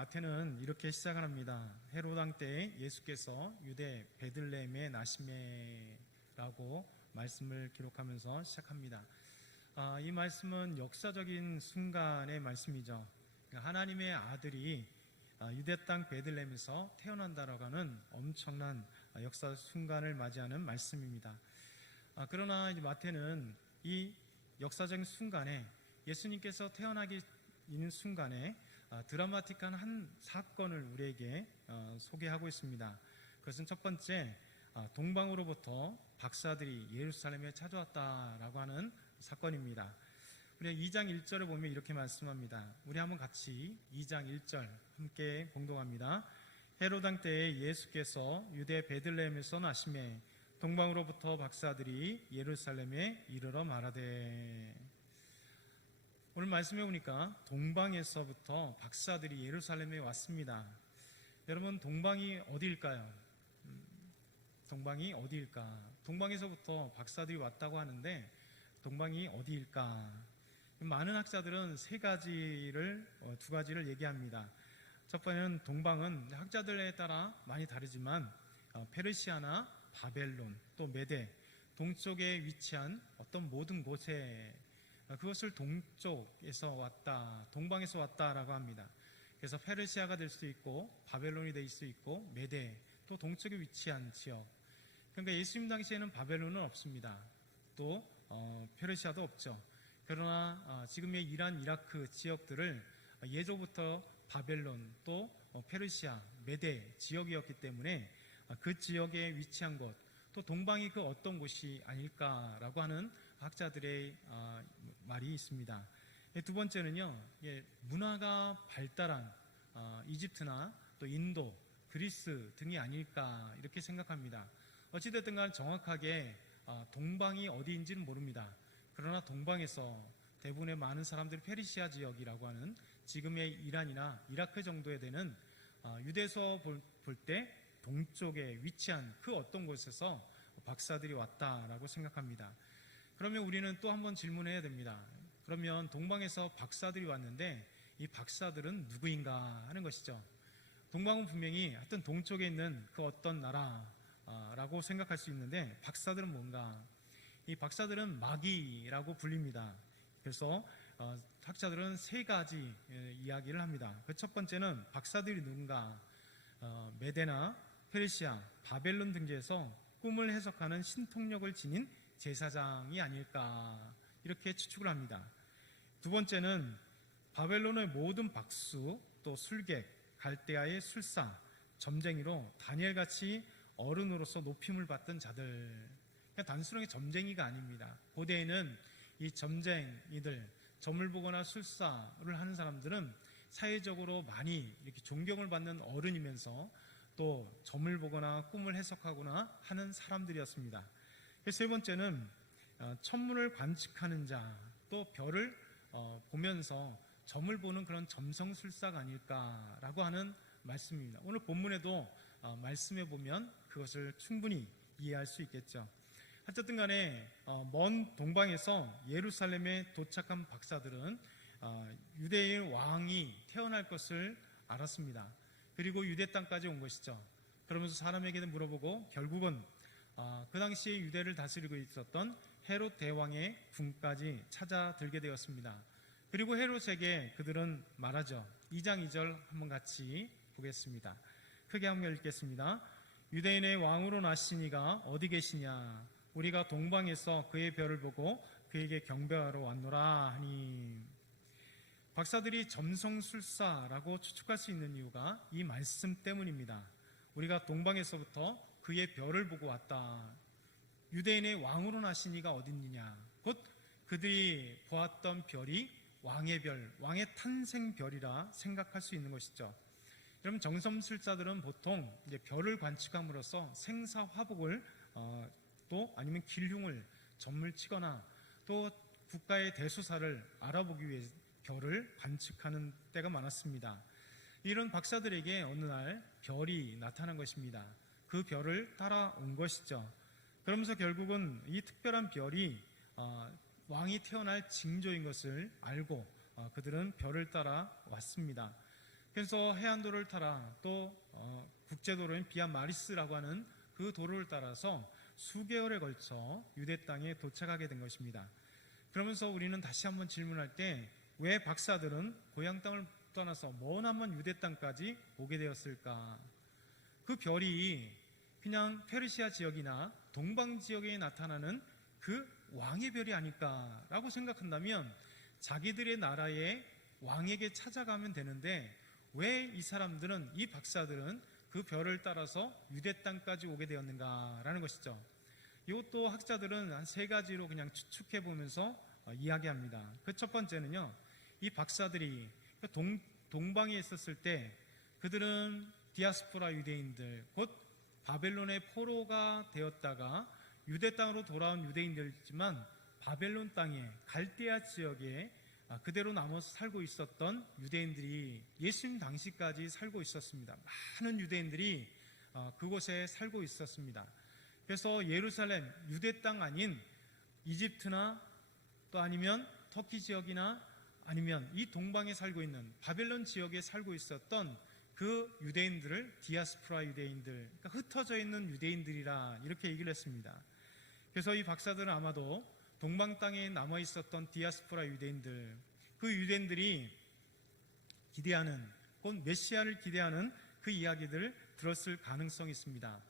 마태는 이렇게 시작을 합니다. 헤롯 왕 때 예수께서 유대 베들레헴에 나시매라고 말씀을 기록하면서 시작합니다. 이 말씀은 역사적인 순간의 말씀이죠. 하나님의 아들이 유대 땅 베들레헴에서 태어난다라고 하는 엄청난 역사 순간을 맞이하는 말씀입니다. 그러나 이제 마태는 이 역사적인 순간에 예수님께서 태어나기 있는 순간에 드라마틱한 한 사건을 우리에게 소개하고 있습니다. 그것은 첫 번째, 동방으로부터 박사들이 예루살렘에 찾아왔다라고 하는 사건입니다. 우리 2장 1절에 보면 이렇게 말씀합니다. 우리 한번 같이 2장 1절 함께 봉독합니다. 헤롯 왕 때에 예수께서 유대 베들레헴에서 나시매 동방으로부터 박사들이 예루살렘에 이르러 말하되. 오늘 말씀해 보니까 동방에서부터 박사들이 예루살렘에 왔습니다. 여러분, 동방이 어디일까요? 동방이 어디일까? 동방에서부터 박사들이 왔다고 하는데 동방이 어디일까? 많은 학자들은 두 가지를 얘기합니다. 첫 번째는 동방은 학자들에 따라 많이 다르지만 페르시아나 바벨론 또 메데 동쪽에 위치한 어떤 모든 곳에 그것을 동쪽에서 왔다, 동방에서 왔다라고 합니다. 그래서 페르시아가 될 수 있고 바벨론이 될 수 있고 메데 또 동쪽에 위치한 지역. 그러니까 예수님 당시에는 바벨론은 없습니다. 또 페르시아도 없죠. 그러나 지금의 이란, 이라크 지역들을 예조부터 바벨론 또 페르시아, 메데 지역이었기 때문에 그 지역에 위치한 곳, 또 동방이 그 어떤 곳이 아닐까라고 하는 학자들의 말이 있습니다. 두 번째는요, 문화가 발달한 이집트나 또 인도, 그리스 등이 아닐까 이렇게 생각합니다. 어찌됐든 간 정확하게 동방이 어디인지는 모릅니다. 그러나 동방에서 대부분의 많은 사람들이 페르시아 지역이라고 하는 지금의 이란이나 이라크 정도에 되는 유대에서 볼 때 동쪽에 위치한 그 어떤 곳에서 박사들이 왔다라고 생각합니다. 그러면 우리는 또 한번 질문해야 됩니다. 그러면 동방에서 박사들이 왔는데 이 박사들은 누구인가 하는 것이죠. 동방은 분명히 하여튼 동쪽에 있는 그 어떤 나라라고 생각할 수 있는데 박사들은 뭔가? 이 박사들은 마귀라고 불립니다. 그래서 학자들은 세 가지 이야기를 합니다. 그 첫 번째는 박사들이 누군가? 메데나 페르시아, 바벨론 등지에서 꿈을 해석하는 신통력을 지닌 제사장이 아닐까 이렇게 추측을 합니다. 두 번째는 바벨론의 모든 박수, 또 술객, 갈대아의 술사, 점쟁이로 다니엘같이 어른으로서 높임을 받던 자들. 그러니까 단순하게 점쟁이가 아닙니다. 고대에는 이 점쟁이들, 점을 보거나 술사를 하는 사람들은 사회적으로 많이 이렇게 존경을 받는 어른이면서 또 점을 보거나 꿈을 해석하거나 하는 사람들이었습니다. 세 번째는 천문을 관측하는 자, 또 별을 보면서 점을 보는 그런 점성술사가 아닐까라고 하는 말씀입니다. 오늘 본문에도 말씀해 보면 그것을 충분히 이해할 수 있겠죠. 어쨌든 간에 먼 동방에서 예루살렘에 도착한 박사들은 유대의 왕이 태어날 것을 알았습니다. 그리고 유대 땅까지 온 것이죠. 그러면서 사람에게 물어보고 결국은 그 당시에 유대를 다스리고 있었던 헤롯 대왕의 궁까지 찾아들게 되었습니다. 그리고 헤롯에게 그들은 말하죠. 2장 2절 한번 같이 보겠습니다. 크게 한번 읽겠습니다. 유대인의 왕으로 나시니가 어디 계시냐? 우리가 동방에서 그의 별을 보고 그에게 경배하러 왔노라 하니. 박사들이 점성술사라고 추측할 수 있는 이유가 이 말씀 때문입니다. 우리가 동방에서부터 그의 별을 보고 왔다. 유대인의 왕으로 나시니가 어딨느냐? 곧 그들이 보았던 별이 왕의 별, 왕의 탄생별이라 생각할 수 있는 것이죠. 여러분, 점성술사들은 보통 이제 별을 관측함으로써 생사화복을 또 아니면 길흉을 점을 치거나 또 국가의 대수사를 알아보기 위해 별을 관측하는 때가 많았습니다. 이런 박사들에게 어느 날 별이 나타난 것입니다. 그 별을 따라온 것이죠. 그러면서 결국은 이 특별한 별이 왕이 태어날 징조인 것을 알고 그들은 별을 따라 왔습니다. 그래서 해안도로를 따라 또 국제도로인 비아 마리스라고 하는 그 도로를 따라서 수개월에 걸쳐 유대 땅에 도착하게 된 것입니다. 그러면서 우리는 다시 한번 질문할 때 왜 박사들은 고향 땅을 떠나서 머나먼 유대 땅까지 오게 되었을까? 그 별이 그냥 페르시아 지역이나 동방 지역에 나타나는 그 왕의 별이 아닐까라고 생각한다면 자기들의 나라의 왕에게 찾아가면 되는데 왜 이 사람들은, 이 박사들은 그 별을 따라서 유대 땅까지 오게 되었는가라는 것이죠. 이것도 학자들은 한 세 가지로 그냥 추측해 보면서 이야기합니다. 그 첫 번째는요, 이 박사들이 동방에 있었을 때 그들은 디아스포라 유대인들, 곧 바벨론의 포로가 되었다가 유대 땅으로 돌아온 유대인들이지만 바벨론 땅에 갈대아 지역에 그대로 남아서 살고 있었던 유대인들이 예수님 당시까지 살고 있었습니다. 많은 유대인들이 그곳에 살고 있었습니다. 그래서 예루살렘, 유대 땅 아닌 이집트나 또 아니면 터키 지역이나 아니면 이 동방에 살고 있는 바벨론 지역에 살고 있었던 그 유대인들을 디아스포라 유대인들, 그러니까 흩어져 있는 유대인들이라 이렇게 얘기를 했습니다. 그래서 이 박사들은 아마도 동방 땅에 남아 있었던 디아스포라 유대인들, 그 유대인들이 기대하는, 곧 메시아를 기대하는 그 이야기들을 들었을 가능성이 있습니다.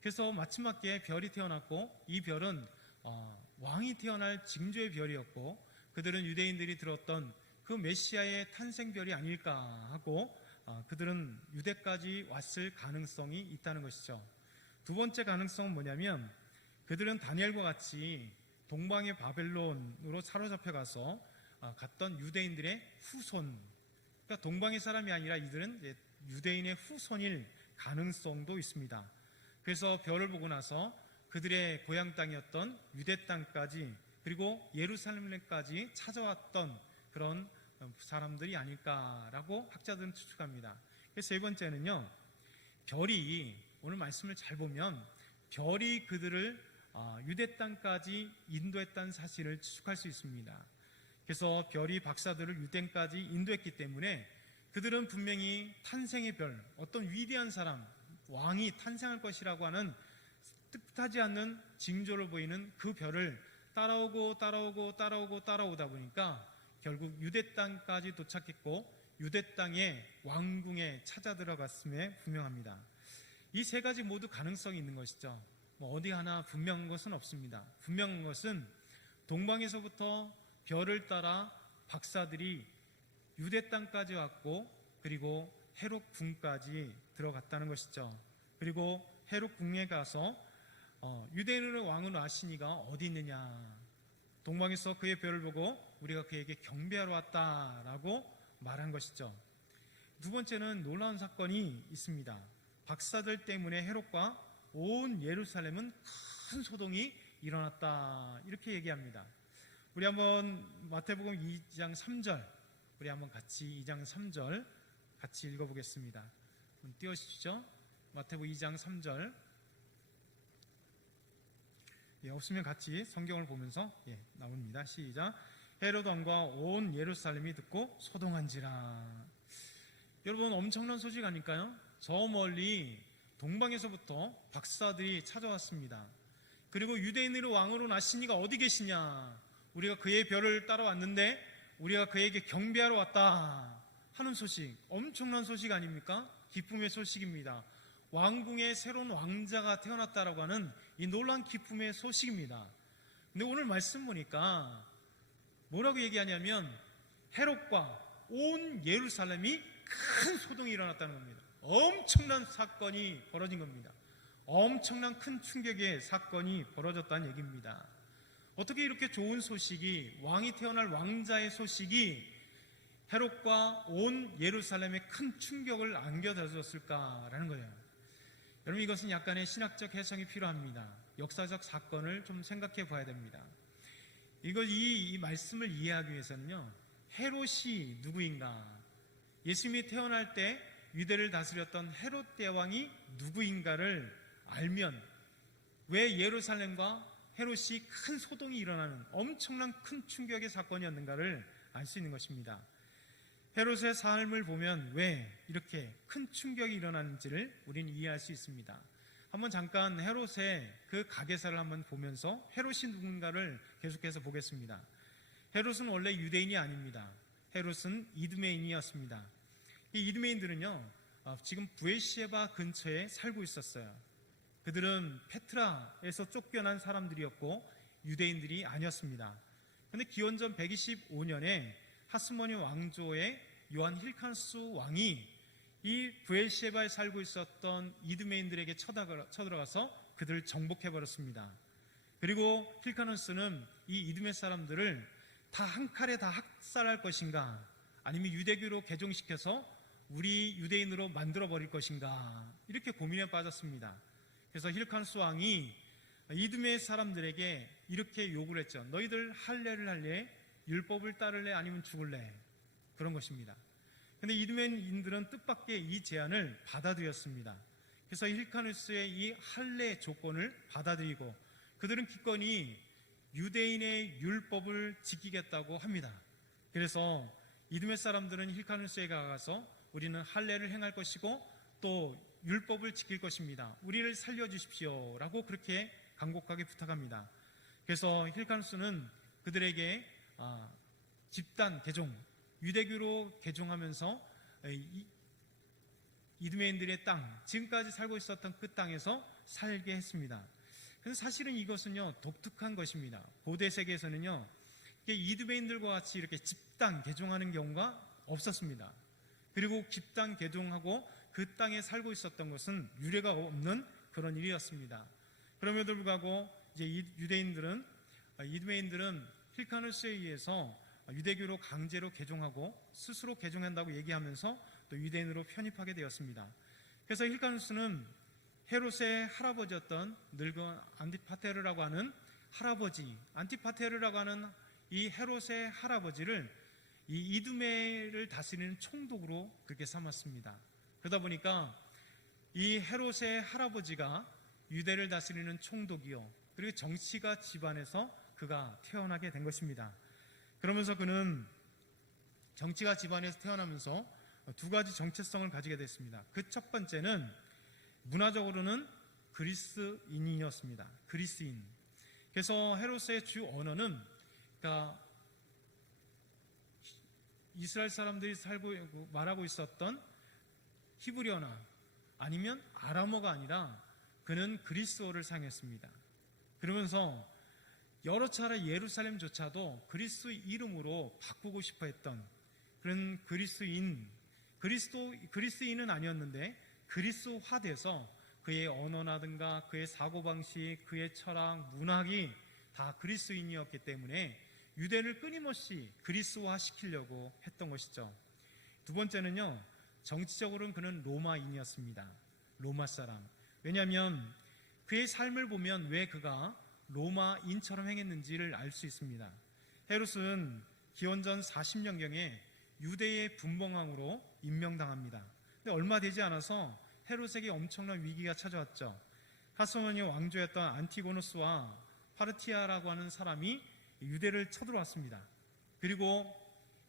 그래서 마지막에 별이 태어났고 이 별은 왕이 태어날 징조의 별이었고 그들은 유대인들이 들었던 그 메시아의 탄생별이 아닐까 하고 그들은 유대까지 왔을 가능성이 있다는 것이죠. 두 번째 가능성은 뭐냐면 그들은 다니엘과 같이 동방의 바벨론으로 사로잡혀 가서 갔던 유대인들의 후손, 그러니까 동방의 사람이 아니라 이들은 유대인의 후손일 가능성도 있습니다. 그래서 별을 보고 나서 그들의 고향 땅이었던 유대 땅까지 그리고 예루살렘까지 찾아왔던 그런 사람들이 아닐까라고 학자들은 추측합니다. 세 번째는요, 별이, 오늘 말씀을 잘 보면 별이 그들을 유대 땅까지 인도했다는 사실을 추측할 수 있습니다. 그래서 별이 박사들을 유대까지 인도했기 때문에 그들은 분명히 탄생의 별, 어떤 위대한 사람, 왕이 탄생할 것이라고 하는 뜻하지 않는 징조를 보이는 그 별을 따라오다 보니까 결국 유대 땅까지 도착했고 유대 땅의 왕궁에 찾아 들어갔음에 분명합니다. 이 세 가지 모두 가능성이 있는 것이죠. 어디 하나 분명한 것은 없습니다. 분명한 것은 동방에서부터 별을 따라 박사들이 유대 땅까지 왔고 그리고 헤롯 궁까지 들어갔다는 것이죠. 그리고 헤롯 궁에 가서 유대인의 왕은 아시니가 어디 있느냐, 동방에서 그의 별을 보고 우리가 그에게 경배하러 왔다라고 말한 것이죠. 두 번째는 놀라운 사건이 있습니다. 박사들 때문에 헤롯과 온 예루살렘은 큰 소동이 일어났다 이렇게 얘기합니다. 우리 한번 마태복음 2장 3절, 우리 한번 같이 2장 3절 같이 읽어보겠습니다. 띄워주시죠. 마태복음 2장 3절. 없으면 같이 성경을 보면서 나옵니다. 시작. 헤롯 왕과 온 예루살렘이 듣고 소동한지라. 여러분, 엄청난 소식 아닐까요? 저 멀리 동방에서부터 박사들이 찾아왔습니다. 그리고 유대인의 왕으로 나시니가 어디 계시냐, 우리가 그의 별을 따라왔는데 우리가 그에게 경배하러 왔다 하는 소식, 엄청난 소식 아닙니까? 기쁨의 소식입니다. 왕궁에 새로운 왕자가 태어났다라고 하는 이 놀라운 기쁨의 소식입니다. 근데 오늘 말씀 보니까 뭐라고 얘기하냐면 헤롯과 온 예루살렘이 큰 소동이 일어났다는 겁니다. 엄청난 사건이 벌어진 겁니다. 엄청난 큰 충격의 사건이 벌어졌다는 얘기입니다. 어떻게 이렇게 좋은 소식이, 왕이 태어날 왕자의 소식이 헤롯과 온 예루살렘에 큰 충격을 안겨다 줬을까라는 거예요. 여러분, 이것은 약간의 신학적 해석이 필요합니다. 역사적 사건을 좀 생각해 봐야 됩니다. 이 말씀을 이해하기 위해서는요, 헤롯이 누구인가, 예수님이 태어날 때 유대를 다스렸던 헤롯 대왕이 누구인가를 알면 왜 예루살렘과 헤롯이 큰 소동이 일어나는 엄청난 큰 충격의 사건이었는가를 알 수 있는 것입니다. 헤롯의 삶을 보면 왜 이렇게 큰 충격이 일어나는지를 우리는 이해할 수 있습니다. 한번 잠깐 헤롯의 그 가계사를 한번 보면서 헤롯이 누군가를 계속해서 보겠습니다. 헤롯은 원래 유대인이 아닙니다. 헤롯은 이두메인이었습니다. 이 이두메인들은요, 지금 브에시에바 근처에 살고 있었어요. 그들은 페트라에서 쫓겨난 사람들이었고 유대인들이 아니었습니다. 그런데 기원전 125년에 하스모니 왕조의 요한 힐칸스 왕이 이 브엘시에바에 살고 있었던 이두메인들에게 쳐들어가서 그들을 정복해버렸습니다. 그리고 힐카누스는 이 이두메 사람들을 다 한 칼에 다 학살할 것인가, 아니면 유대교로 개종시켜서 우리 유대인으로 만들어버릴 것인가, 이렇게 고민에 빠졌습니다. 그래서 힐칸스 왕이 이두메 사람들에게 이렇게 요구를 했죠. 너희들 할례를 할래? 율법을 따를래? 아니면 죽을래? 그런 것입니다. 그런데 이두메인들은 뜻밖의 이 제안을 받아들였습니다. 그래서 힐카누스의 이 할례 조건을 받아들이고 그들은 기꺼이 유대인의 율법을 지키겠다고 합니다. 그래서 이두메 사람들은 힐카누스에 가서 우리는 할례를 행할 것이고 또 율법을 지킬 것입니다. 우리를 살려주십시오 라고 그렇게 간곡하게 부탁합니다. 그래서 힐카누스는 그들에게 집단 개종, 유대교로 개종하면서 이두메인들의 땅, 지금까지 살고 있었던 그 땅에서 살게 했습니다. 그래서 사실은 이것은요, 독특한 것입니다. 고대 세계에서는요, 이두메인들과 같이 이렇게 집단 개종하는 경우가 없었습니다. 그리고 집단 개종하고 그 땅에 살고 있었던 것은 유례가 없는 그런 일이었습니다. 그럼에도 불구하고 이제 이두메인들은 힐카누스에 의해서 유대교로 강제로 개종하고 스스로 개종한다고 얘기하면서 또 유대인으로 편입하게 되었습니다. 그래서 힐카누스는 헤롯의 할아버지였던 늙은 안티파테르라고 하는 할아버지, 안티파테르라고 하는 이 헤롯의 할아버지를 이 이두메를 다스리는 총독으로 그렇게 삼았습니다. 그러다 보니까 이 헤롯의 할아버지가 유대를 다스리는 총독이요, 그리고 정치가 집안에서 그가 태어나게 된 것입니다. 그러면서 그는 정치가 집안에서 태어나면서 두 가지 정체성을 가지게 됐습니다. 그 첫 번째는 문화적으로는 그리스인이었습니다. 그리스인. 그래서 헤롯의 주 언어는, 그러니까 이스라엘 사람들이 말하고 있었던 히브리어나 아니면 아람어가 아니라 그는 그리스어를 사용했습니다. 그러면서 여러 차례 예루살렘조차도 그리스 이름으로 바꾸고 싶어 했던 그런 그리스인은 아니었는데 그리스화돼서 그의 언어라든가 그의 사고방식, 그의 철학, 문학이 다 그리스인이었기 때문에 유대를 끊임없이 그리스화 시키려고 했던 것이죠. 두 번째는요, 정치적으로는 그는 로마인이었습니다. 로마 사람. 왜냐하면 그의 삶을 보면 왜 그가 로마인처럼 행했는지를 알 수 있습니다. 헤롯은 기원전 40년경에 유대의 분봉왕으로 임명당합니다. 근데 얼마 되지 않아서 헤롯에게 엄청난 위기가 찾아왔죠. 하스모니 왕조였던 안티고노스와 파르티아라고 하는 사람이 유대를 쳐들어왔습니다. 그리고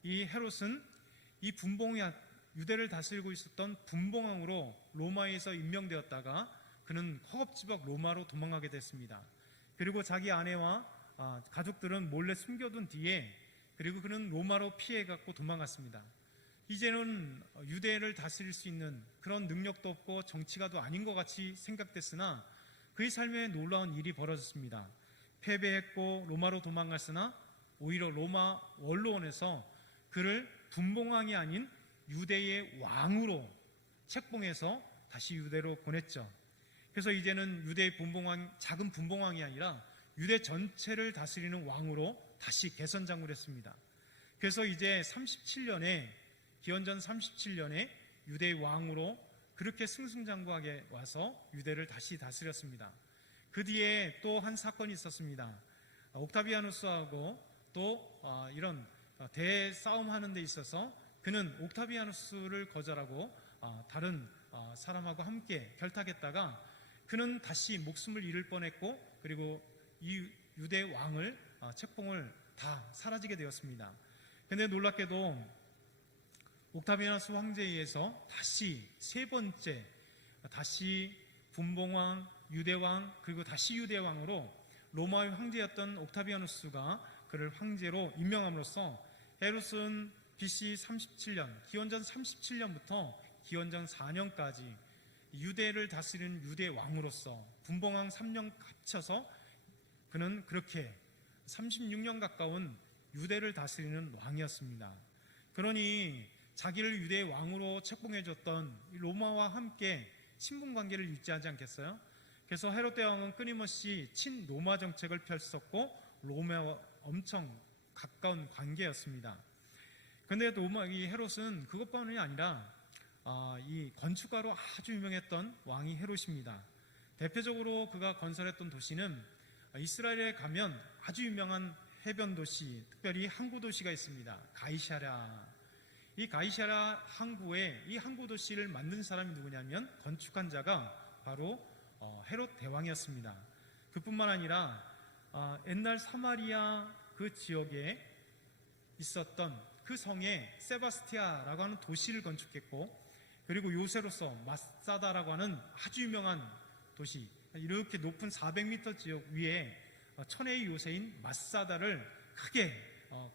이 헤롯은 이 유대를 다스리고 있었던 분봉왕으로 로마에서 임명되었다가 그는 허겁지겁 로마로 도망가게 됐습니다. 그리고 자기 아내와 가족들은 몰래 숨겨둔 뒤에 그리고 그는 로마로 피해갖고 도망갔습니다. 이제는 유대를 다스릴 수 있는 그런 능력도 없고 정치가도 아닌 것 같이 생각됐으나 그의 삶에 놀라운 일이 벌어졌습니다. 패배했고 로마로 도망갔으나 오히려 로마 원로원에서 그를 분봉왕이 아닌 유대의 왕으로 책봉해서 다시 유대로 보냈죠. 그래서 이제는 유대의 작은 분봉왕이 아니라 유대 전체를 다스리는 왕으로 다시 개선장을 했습니다. 그래서 이제 기원전 37년에 유대의 왕으로 그렇게 승승장구하게 와서 유대를 다시 다스렸습니다. 그 뒤에 또 한 사건이 있었습니다. 옥타비아누스하고 또 이런 대싸움하는 데 있어서 그는 옥타비아누스를 거절하고 다른 사람하고 함께 결탁했다가 그는 다시 목숨을 잃을 뻔했고 그리고 이 유대 왕을 책봉을 다 사라지게 되었습니다. 그런데 놀랍게도 옥타비아누스 황제에 의해서 다시 세 번째 다시 분봉왕, 유대왕, 그리고 다시 유대왕으로 로마의 황제였던 옥타비아누스가 그를 황제로 임명함으로써 헤롯은 BC 37년, 기원전 37년부터 기원전 4년까지 유대를 다스리는 유대 왕으로서 분봉왕 3년 합쳐서 그는 그렇게 36년 가까운 유대를 다스리는 왕이었습니다. 그러니 자기를 유대의 왕으로 책봉해줬던 로마와 함께 친분 관계를 유지하지 않겠어요? 그래서 헤롯 대왕은 끊임없이 친로마 정책을 펼쳤고 로마와 엄청 가까운 관계였습니다. 그런데 이 헤롯은 그것뿐만이 아니라 이 건축가로 아주 유명했던 왕이 헤롯입니다. 대표적으로 그가 건설했던 도시는 이스라엘에 가면 아주 유명한 해변 도시, 특별히 항구 도시가 있습니다. 가이사랴. 이 가이사랴 항구에 이 항구 도시를 만든 사람이 누구냐면 건축한 자가 바로 헤롯 대왕이었습니다. 그뿐만 아니라 옛날 사마리아 그 지역에 있었던 그 성에 세바스티아라고 하는 도시를 건축했고, 그리고 요새로서 마사다라고 하는 아주 유명한 도시, 이렇게 높은 400m 지역 위에 천혜의 요새인 마사다를 크게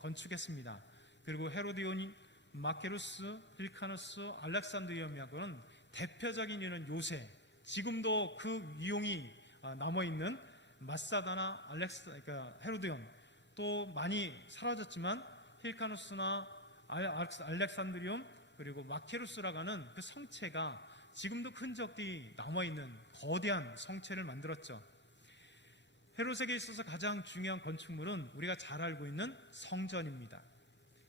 건축했습니다. 그리고 헤로디온, 마케루스, 빌카누스, 알렉산드리아하고는 대표적인 이는 요새, 지금도 그 위용이 남아있는 마사다나 그러니까 헤로디온, 또 많이 사라졌지만 힐카누스나 알렉산드리움, 그리고 마케루스라고 하는 그 성체가 지금도 흔적이 남아있는 거대한 성체를 만들었죠. 헤롯에게 있어서 가장 중요한 건축물은 우리가 잘 알고 있는 성전입니다.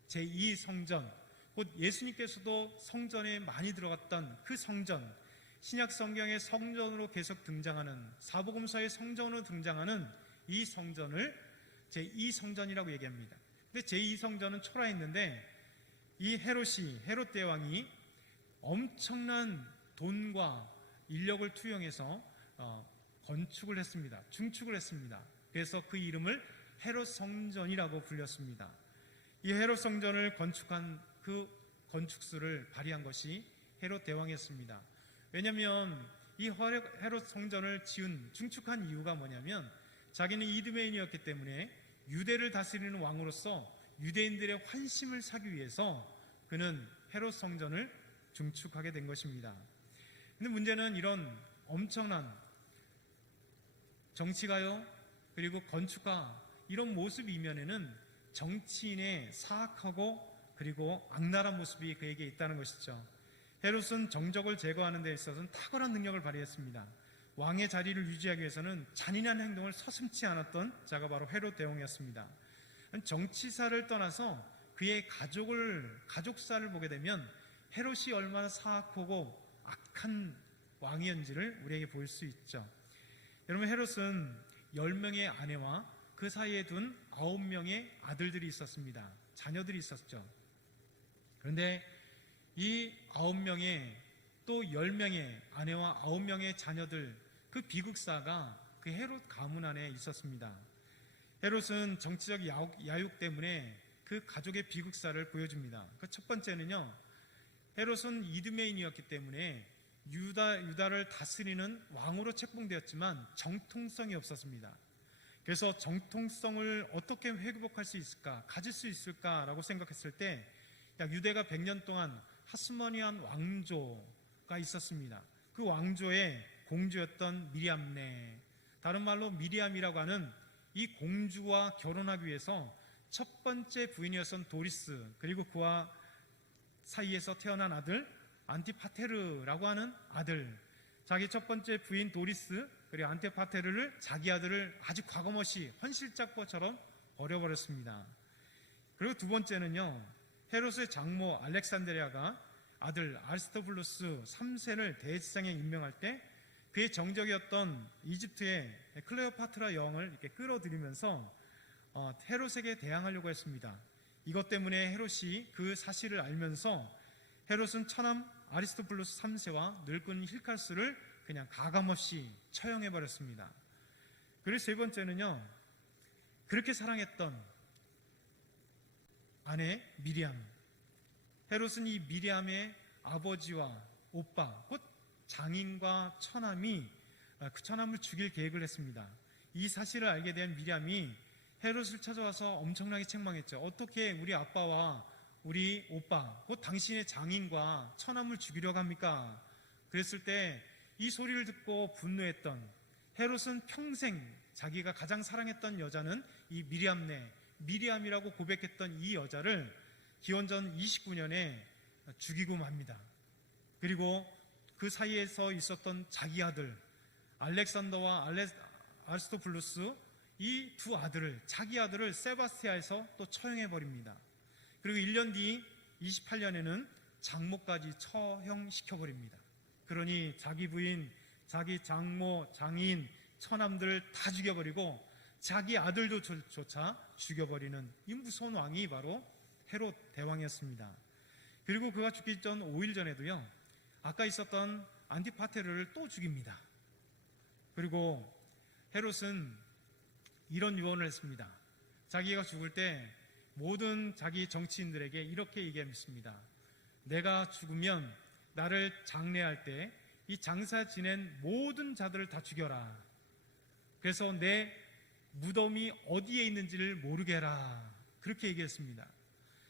제2성전, 곧 예수님께서도 성전에 많이 들어갔던 그 성전, 신약 성경의 성전으로 계속 등장하는, 사복음서의 성전으로 등장하는 이 성전을 제2성전이라고 얘기합니다. 근데 제2성전은 초라했는데 이 헤롯 대왕이 엄청난 돈과 인력을 투영해서 건축을 했습니다. 중축을 했습니다. 그래서 그 이름을 헤롯 성전이라고 불렸습니다. 이 헤롯 성전을 건축한 그 건축수를 발휘한 것이 헤롯 대왕이었습니다. 왜냐하면 이 헤롯 성전을 중축한 이유가 뭐냐면 자기는 이두메인이었기 때문에 유대를 다스리는 왕으로서 유대인들의 환심을 사기 위해서 그는 헤롯 성전을 중축하게 된 것입니다. 근데 문제는 이런 엄청난 정치가요, 그리고 건축가, 이런 모습 이면에는 정치인의 사악하고 그리고 악랄한 모습이 그에게 있다는 것이죠. 헤롯은 정적을 제거하는 데 있어서는 탁월한 능력을 발휘했습니다. 왕의 자리를 유지하기 위해서는 잔인한 행동을 서슴지 않았던 자가 바로 헤롯 대왕이었습니다. 정치사를 떠나서 그의 가족사를 보게 되면 헤롯이 얼마나 사악하고 악한 왕이었는지를 우리에게 볼 수 있죠. 여러분, 헤롯은 10명의 아내와 그 사이에 둔 9명의 아들들이 있었습니다. 자녀들이 있었죠. 그런데 이 9명의 또 10명의 아내와 9명의 자녀들, 그 비극사가 그 헤롯 가문 안에 있었습니다. 헤롯은 정치적 야욕 때문에 그 가족의 비극사를 보여줍니다. 그 첫 번째는요, 헤롯은 이두메인이었기 때문에 유다를 다스리는 왕으로 책봉되었지만 정통성이 없었습니다. 그래서 정통성을 어떻게 회복할 수 있을까, 가질 수 있을까라고 생각했을 때 유대가 100년 동안 하스모니안 왕조가 있었습니다. 그 왕조의 공주였던 미리암네, 다른 말로 미리암이라고 하는 이 공주와 결혼하기 위해서 첫 번째 부인이었던 도리스, 그리고 그와 사이에서 태어난 아들 안티파테르라고 하는 아들, 자기 첫 번째 부인 도리스 그리고 안티파테르를 자기 아들을 아주 과거머시 헌실작법처럼 버려버렸습니다. 그리고 두 번째는요, 헤롯의 장모 알렉산드리아가 아들 아리스토블루스 3세를 대제사장에 임명할 때 그의 정적이었던 이집트의 클레오파트라 여왕을 이렇게 끌어들이면서 헤롯에게 대항하려고 했습니다. 이것 때문에 헤롯이 그 사실을 알면서 헤롯은 처남 아리스토블루스 3세와 늙은 힐카스를 그냥 가감없이 처형해버렸습니다. 그리고 세 번째는요, 그렇게 사랑했던 아내 미리암, 헤롯은 이 미리암의 아버지와 오빠, 곧 장인과 처남이 그 처남을 죽일 계획을 했습니다. 이 사실을 알게 된 미리암이 헤롯을 찾아와서 엄청나게 책망했죠. 어떻게 우리 아빠와 우리 오빠, 곧 당신의 장인과 처남을 죽이려고 합니까? 그랬을 때 이 소리를 듣고 분노했던 헤롯은 평생 자기가 가장 사랑했던 여자는 이 미리암이라고 고백했던 이 여자를 기원전 29년에 죽이고 맙니다. 그리고 그 사이에서 있었던 자기 아들 알렉산더와 아리스토블루스, 이 두 아들을, 자기 아들을 세바스티아에서 또 처형해버립니다. 그리고 1년 뒤 28년에는 장모까지 처형시켜버립니다. 그러니 자기 부인, 자기 장모, 장인, 처남들 다 죽여버리고 자기 아들도 조차 죽여버리는 이 무서운 왕이 바로 헤롯 대왕이었습니다. 그리고 그가 죽기 전 5일 전에도요, 아까 있었던 안티파테르를 또 죽입니다. 그리고 헤롯은 이런 유언을 했습니다. 자기가 죽을 때 모든 자기 정치인들에게 이렇게 얘기했습니다. 내가 죽으면 나를 장례할 때 이 장사 지낸 모든 자들을 다 죽여라. 그래서 내 무덤이 어디에 있는지를 모르게 해라. 그렇게 얘기했습니다.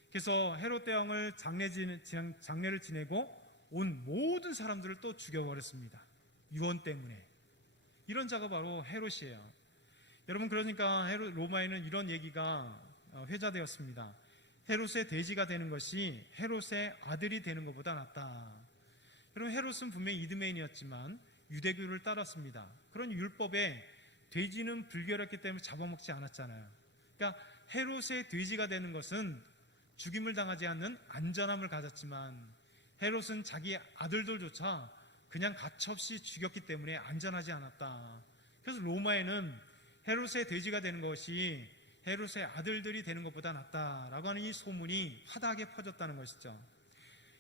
그래서 헤롯 대왕을 장례를 지내고 온 모든 사람들을 또 죽여버렸습니다. 유언 때문에. 이런 자가 바로 헤롯이에요. 여러분, 그러니까 로마에는 이런 얘기가 회자되었습니다. 헤롯의 돼지가 되는 것이 헤롯의 아들이 되는 것보다 낫다. 그럼 헤롯은 분명히 이두메인이었지만 유대교를 따랐습니다. 그런 율법에 돼지는 불결했기 때문에 잡아먹지 않았잖아요. 그러니까 헤롯의 돼지가 되는 것은 죽임을 당하지 않는 안전함을 가졌지만 헤롯은 자기 아들들조차 그냥 가차없이 죽였기 때문에 안전하지 않았다. 그래서 로마에는 헤롯의 돼지가 되는 것이 헤롯의 아들들이 되는 것보다 낫다라고 하는 이 소문이 화다하게 퍼졌다는 것이죠.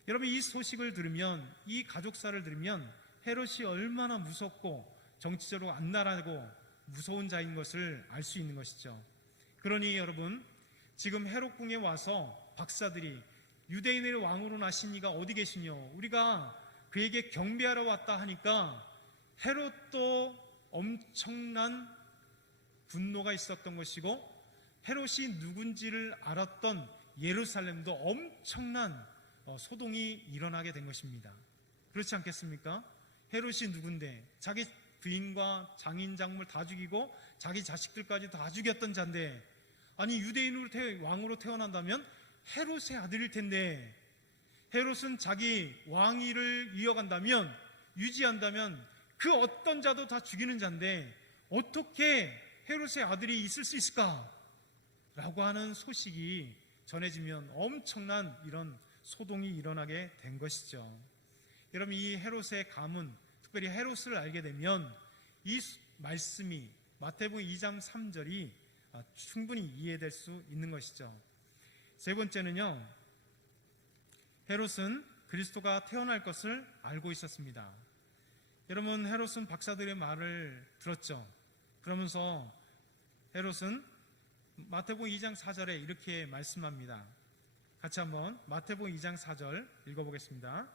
여러분, 이 소식을 들으면, 이 가족사를 들으면 헤롯이 얼마나 무섭고 정치적으로 안날하고 무서운 자인 것을 알 수 있는 것이죠. 그러니 여러분, 지금 헤롯궁에 와서 박사들이 유대인의 왕으로 나신 이가 어디 계시뇨? 우리가 그에게 경배하러 왔다 하니까 헤롯도 엄청난 분노가 있었던 것이고, 헤롯이 누군지를 알았던 예루살렘도 엄청난 소동이 일어나게 된 것입니다. 그렇지 않겠습니까? 헤롯이 누군데 자기 부인과 장인 장모를 다 죽이고 자기 자식들까지 다 죽였던 자인데, 아니 유대인으로 왕으로 태어난다면 헤롯의 아들일 텐데, 헤롯은 자기 왕위를 이어간다면, 유지한다면 그 어떤 자도 다 죽이는 자인데 어떻게 헤롯의 아들이 있을 수 있을까? 라고 하는 소식이 전해지면 엄청난 이런 소동이 일어나게 된 것이죠. 여러분, 이 헤롯의 가문, 특별히 헤롯을 알게 되면 이 말씀이 마태복음 2장 3절이 충분히 이해될 수 있는 것이죠. 세 번째는요, 헤롯은 그리스도가 태어날 것을 알고 있었습니다. 여러분, 헤롯은 박사들의 말을 들었죠. 그러면서 헤롯은 마태복음 2장 4절에 이렇게 말씀합니다. 같이 한번 마태복음 2장 4절 읽어보겠습니다.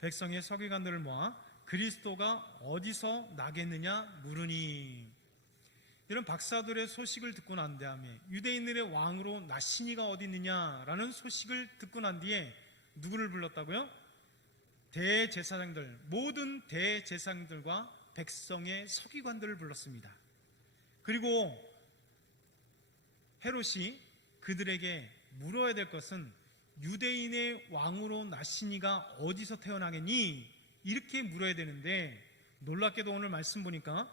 백성의 서기관들을 모아 그리스도가 어디서 나겠느냐 물으니. 이런 박사들의 소식을 듣고 난 다음에 유대인들의 왕으로 나신 이가 어디 있느냐라는 소식을 듣고 난 뒤에 누구를 불렀다고요? 대제사장들, 모든 대제사장들과 백성의 서기관들을 불렀습니다. 그리고 헤롯이 그들에게 물어야 될 것은 유대인의 왕으로 나신 이가 어디서 태어나겠니? 이렇게 물어야 되는데, 놀랍게도 오늘 말씀 보니까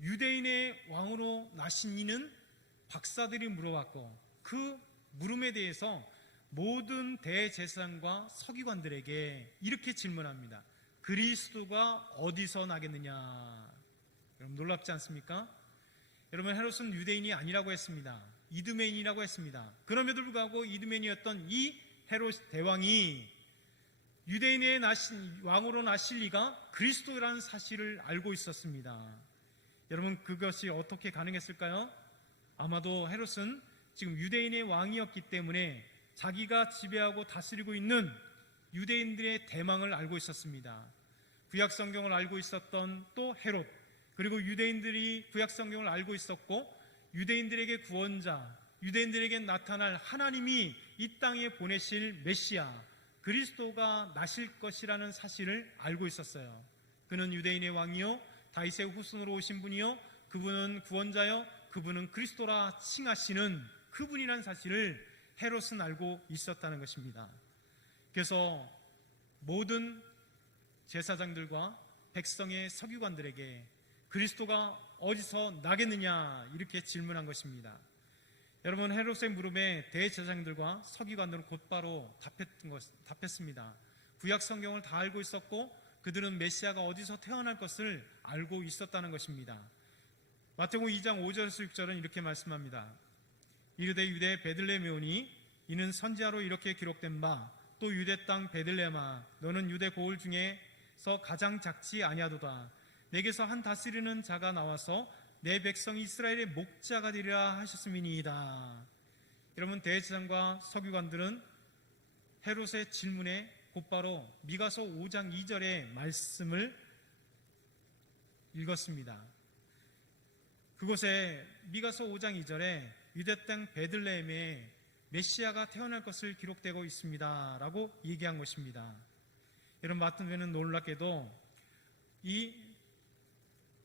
유대인의 왕으로 나신 이는 박사들이 물어봤고, 그 물음에 대해서 모든 대제사장과 서기관들에게 이렇게 질문합니다. 그리스도가 어디서 나겠느냐? 여러분, 놀랍지 않습니까? 여러분, 헤롯은 유대인이 아니라고 했습니다. 이두메인이라고 했습니다. 그럼에도 불구하고 이두메인이었던 이 헤롯 대왕이 유대인의 왕으로 나실 리가 그리스도라는 사실을 알고 있었습니다. 여러분, 그것이 어떻게 가능했을까요? 아마도 헤롯은 지금 유대인의 왕이었기 때문에 자기가 지배하고 다스리고 있는 유대인들의 대망을 알고 있었습니다. 구약 성경을 알고 있었던 또 헤롯, 그리고 유대인들이 구약 성경을 알고 있었고 유대인들에게 구원자, 유대인들에게 나타날 하나님이 이 땅에 보내실 메시아 그리스도가 나실 것이라는 사실을 알고 있었어요. 그는 유대인의 왕이요 다윗의 후손으로 오신 분이요 그분은 구원자요 그분은 그리스도라 칭하시는 그분이라는 사실을 헤롯은 알고 있었다는 것입니다. 그래서 모든 제사장들과 백성의 서기관들에게 그리스도가 어디서 나겠느냐 이렇게 질문한 것입니다. 여러분, 헤롯의 물음에 대제사장들과 서기관들은 곧바로 답했습니다. 구약 성경을 다 알고 있었고 그들은 메시아가 어디서 태어날 것을 알고 있었다는 것입니다. 마태복음 2장 5절에서 6절은 이렇게 말씀합니다. 이르되 유대 베들레헴에 오니 이는 선지자로 이렇게 기록된 바 또 유대 땅 베들레헴아 너는 유대 고을 중에서 가장 작지 아니하도다. 내게서 한 다스리는 자가 나와서 내 백성 이스라엘의 목자가 되리라 하셨음이니이다. 여러분, 대제사장과 서기관들은 헤롯의 질문에 곧바로 미가서 5장 2절의 말씀을 읽었습니다. 그곳에 미가서 5장 2절에 유대 땅 베들레헴에 메시아가 태어날 것을 기록되고 있습니다 라고 얘기한 것입니다. 여러분, 마태는 놀랍게도 이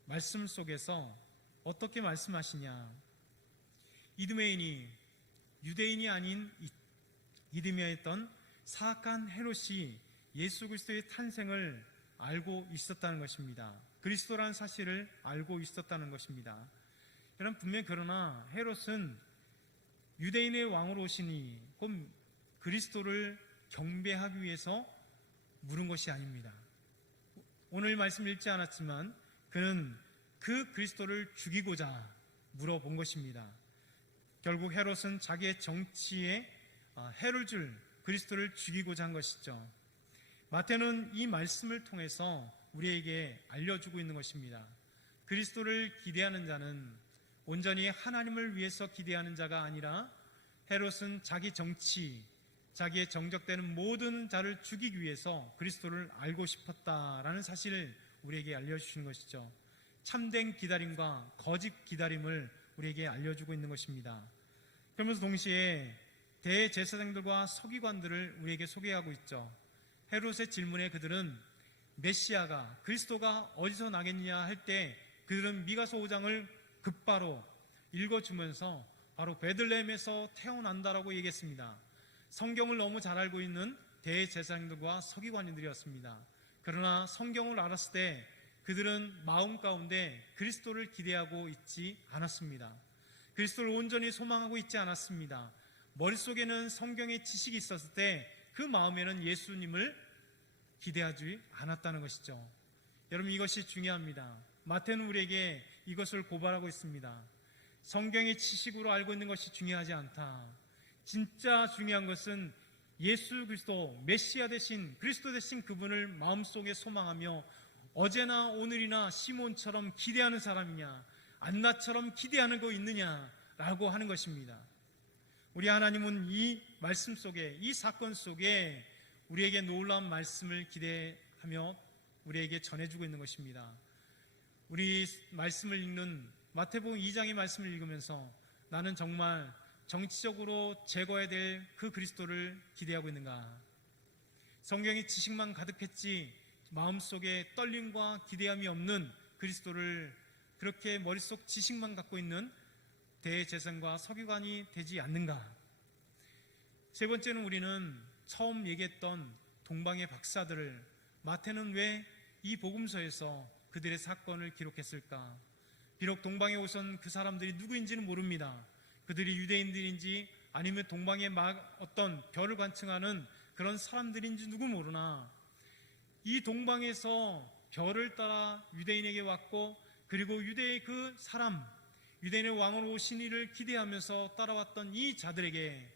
말씀 속에서 어떻게 말씀하시냐, 이두메인이 유대인이 아닌 이두메였던 사악한 헤롯이 예수 그리스도의 탄생을 알고 있었다는 것입니다. 그리스도라는 사실을 알고 있었다는 것입니다. 여러분, 분명 그러나 헤롯은 유대인의 왕으로 오시니 곧 그리스도를 경배하기 위해서 물은 것이 아닙니다. 오늘 말씀 읽지 않았지만 그는 그 그리스도를 죽이고자 물어본 것입니다. 결국 헤롯은 자기의 정치에 해를 줄 그리스도를 죽이고자 한 것이죠. 마태는 이 말씀을 통해서 우리에게 알려주고 있는 것입니다. 그리스도를 기대하는 자는 온전히 하나님을 위해서 기대하는 자가 아니라 헤롯은 자기 정치, 자기의 정적되는 모든 자를 죽이기 위해서 그리스도를 알고 싶었다라는 사실을 우리에게 알려주시는 것이죠. 참된 기다림과 거짓 기다림을 우리에게 알려주고 있는 것입니다. 그러면서 동시에 대제사장들과 서기관들을 우리에게 소개하고 있죠. 헤롯의 질문에 그들은 메시아가 그리스도가 어디서 나겠느냐 할 때 그들은 미가서 5장을 곧바로 읽어주면서 바로 베들레헴에서 태어난다라고 얘기했습니다. 성경을 너무 잘 알고 있는 대제사장들과 서기관들이었습니다. 그러나 성경을 알았을 때 그들은 마음 가운데 그리스도를 기대하고 있지 않았습니다. 그리스도를 온전히 소망하고 있지 않았습니다. 머릿속에는 성경의 지식이 있었을 때 그 마음에는 예수님을 기대하지 않았다는 것이죠. 여러분, 이것이 중요합니다. 마태는 우리에게 이것을 고발하고 있습니다. 성경의 지식으로 알고 있는 것이 중요하지 않다. 진짜 중요한 것은 예수 그리스도, 메시아 되신 그리스도 되신 그분을 마음속에 소망하며 어제나 오늘이나 시몬처럼 기대하는 사람이냐, 안나처럼 기대하는 거 있느냐라고 하는 것입니다. 우리 하나님은 이 말씀 속에, 이 사건 속에 우리에게 놀라운 말씀을 기대하며 우리에게 전해주고 있는 것입니다. 우리 말씀을 읽는 마태복음 2장의 말씀을 읽으면서 나는 정말 정치적으로 제거해야 될 그 그리스도를 기대하고 있는가? 성경의 지식만 가득했지 마음속에 떨림과 기대함이 없는 그리스도를 그렇게 머릿속 지식만 갖고 있는 대제사장과 서기관이 되지 않는가? 세 번째는 우리는 처음 얘기했던 동방의 박사들을 마태는 왜 이 복음서에서 그들의 사건을 기록했을까? 비록 동방에 오선 그 사람들이 누구인지는 모릅니다. 그들이 유대인들인지 아니면 동방의 어떤 별을 관측하는 그런 사람들인지 누구 모르나 이 동방에서 별을 따라 유대인에게 왔고 그리고 유대의 그 사람, 유대인의 왕으로 오신 이를 기대하면서 따라왔던 이 자들에게,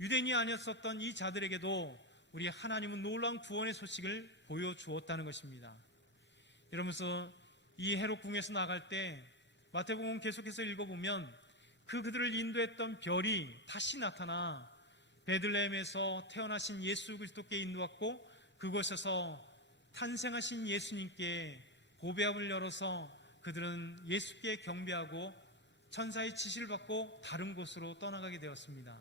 유대인이 아니었었던 이 자들에게도 우리 하나님은 놀라운 구원의 소식을 보여주었다는 것입니다. 이러면서 이 헤롯 궁에서 나갈 때 마태복음 계속해서 읽어보면 그들을 인도했던 별이 다시 나타나 베들레헴에서 태어나신 예수 그리스도께 인도했고, 그곳에서 탄생하신 예수님께 보배함을 열어서 그들은 예수께 경배하고 천사의 지시를 받고 다른 곳으로 떠나가게 되었습니다.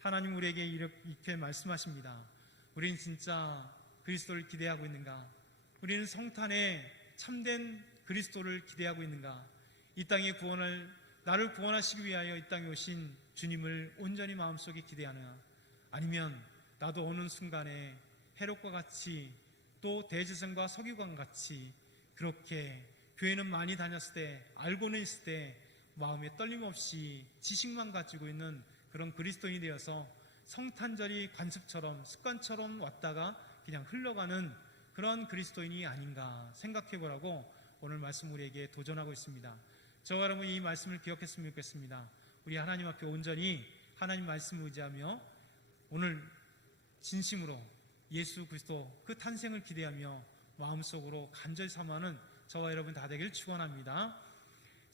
하나님 우리에게 이렇게 말씀하십니다. 우리는 진짜 그리스도를 기대하고 있는가? 우리는 성탄에 참된 그리스도를 기대하고 있는가? 이 땅에 나를 구원하시기 위하여 이 땅에 오신 주님을 온전히 마음속에 기대하느냐? 아니면 나도 어느 순간에 헤롯과 같이 또 대제사장과 서기관 같이 그렇게 교회는 많이 다녔을 때, 알고는 있을 때 마음에 떨림 없이 지식만 가지고 있는 그런 그리스도인이 되어서 성탄절이 관습처럼 습관처럼 왔다가 그냥 흘러가는 그런 그리스도인이 아닌가 생각해 보라고 오늘 말씀 우리에게 도전하고 있습니다. 저와 여러분 이 말씀을 기억했으면 좋겠습니다. 우리 하나님 앞에 온전히 하나님 말씀을 의지하며 오늘 진심으로 예수 그리스도 그 탄생을 기대하며 마음속으로 간절히 삼아하는 저와 여러분 다 되길 축원합니다.